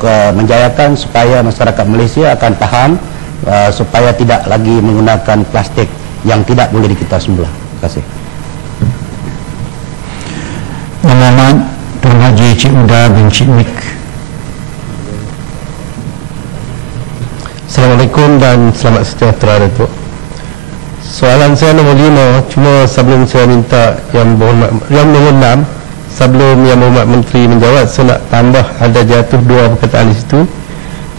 uh, menjayakan supaya masyarakat Malaysia akan faham uh, supaya tidak lagi menggunakan plastik yang tidak boleh dikita semula. Terima kasih. Muhammad Tuan Haji Cik Uda bin Cik Mik Assalamualaikum dan selamat sejahtera Datuk Soalan saya nombor lima Cuma sebelum saya minta yang berhormat Yang nombor enam Sebelum yang berhormat menteri menjawab Saya nak tambah ada jatuh dua perkataan di situ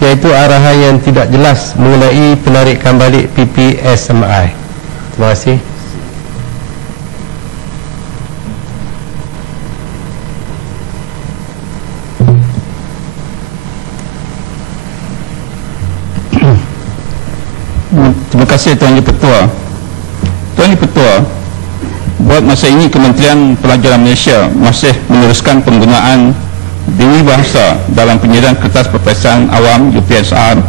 Iaitu arahan yang tidak jelas Mengenai penarikan balik PPSMI Terima kasih Terima kasih Tuan Ibu Ketua. Tuan Ibu Ketua, buat masa ini Kementerian Pelajaran Malaysia masih meneruskan penggunaan Dewi Bahasa dalam penyediaan kertas peperiksaan awam UPSR,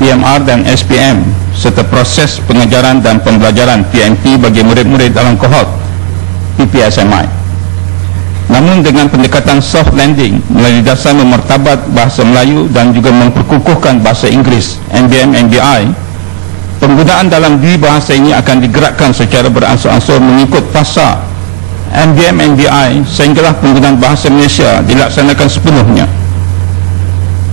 PMR dan SPM serta proses pengajaran dan pembelajaran PMP bagi murid-murid dalam kohort PPSMI. Namun dengan pendekatan soft landing melalui dasar memertabat bahasa Melayu dan juga memperkukuhkan bahasa Inggeris NBM NBI Penggunaan dalam dua bahasa ini akan digerakkan secara beransur-ansur mengikut fasa MBM NBI sehinggalah penggunaan bahasa Malaysia dilaksanakan sepenuhnya.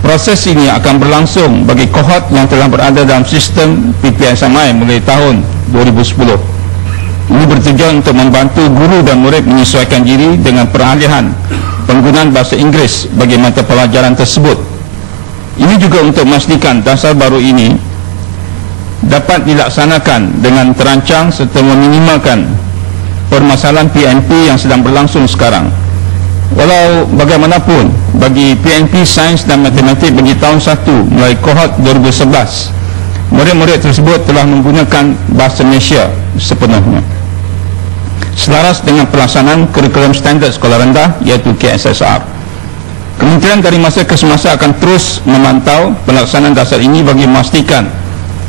Proses ini akan berlangsung bagi kohort yang telah berada dalam sistem PPSMI mulai tahun 2010. Ini bertujuan untuk membantu guru dan murid menyesuaikan diri dengan peralihan penggunaan bahasa Inggeris bagi mata pelajaran tersebut. Ini juga untuk memastikan dasar baru ini dapat dilaksanakan dengan terancang serta meminimalkan permasalahan PNP yang sedang berlangsung sekarang. Walau bagaimanapun, bagi PNP Sains dan Matematik bagi tahun 1 mulai kohort 2011, murid-murid tersebut telah menggunakan bahasa Malaysia sepenuhnya. Selaras dengan pelaksanaan kurikulum standard sekolah rendah iaitu KSSR. Kementerian dari masa ke semasa akan terus memantau pelaksanaan dasar ini bagi memastikan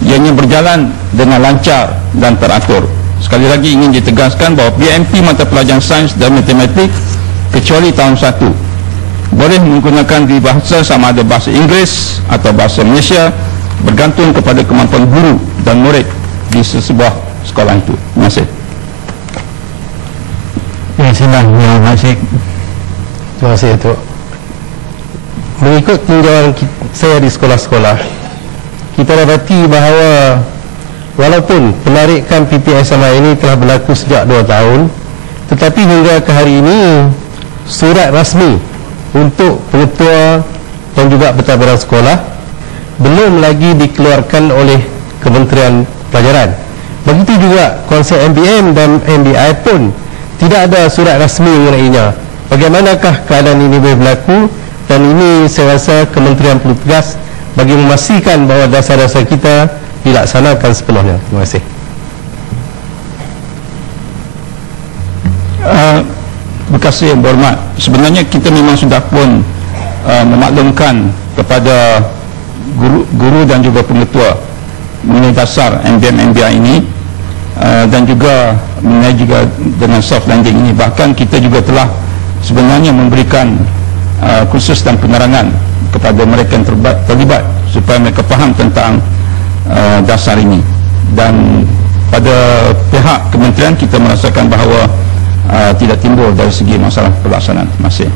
ianya berjalan dengan lancar dan teratur. Sekali lagi ingin ditegaskan bahawa PMP mata pelajaran sains dan matematik kecuali tahun 1 boleh menggunakan di bahasa sama ada bahasa Inggeris atau bahasa Malaysia bergantung kepada kemampuan guru dan murid di sebuah sekolah itu. Terima kasih. Ya, silakan Ya. Terima kasih itu. Mengikut tinjauan saya di sekolah-sekolah, kita dapati bahawa walaupun penarikan PPSMI ini telah berlaku sejak 2 tahun tetapi hingga ke hari ini surat rasmi untuk pengetua dan juga pentadbiran sekolah belum lagi dikeluarkan oleh Kementerian Pelajaran. Begitu juga konsep MBM dan MBI pun tidak ada surat rasmi mengenainya. Bagaimanakah keadaan ini boleh berlaku? Dan ini saya rasa Kementerian perlu tegas bagi memastikan bahawa dasar-dasar kita dilaksanakan sepenuhnya. Terima kasih. Uh, terima kasih yang berhormat. Sebenarnya kita memang sudah pun uh, memaklumkan kepada guru, guru dan juga pengetua mengenai dasar MBM MBI ini uh, dan juga mengenai juga dengan soft landing ini. Bahkan kita juga telah sebenarnya memberikan uh, kursus dan penerangan kepada mereka yang terlibat, terlibat supaya mereka faham tentang uh, dasar ini dan pada pihak kementerian kita merasakan bahawa uh, tidak timbul dari segi masalah pelaksanaan. Kasih.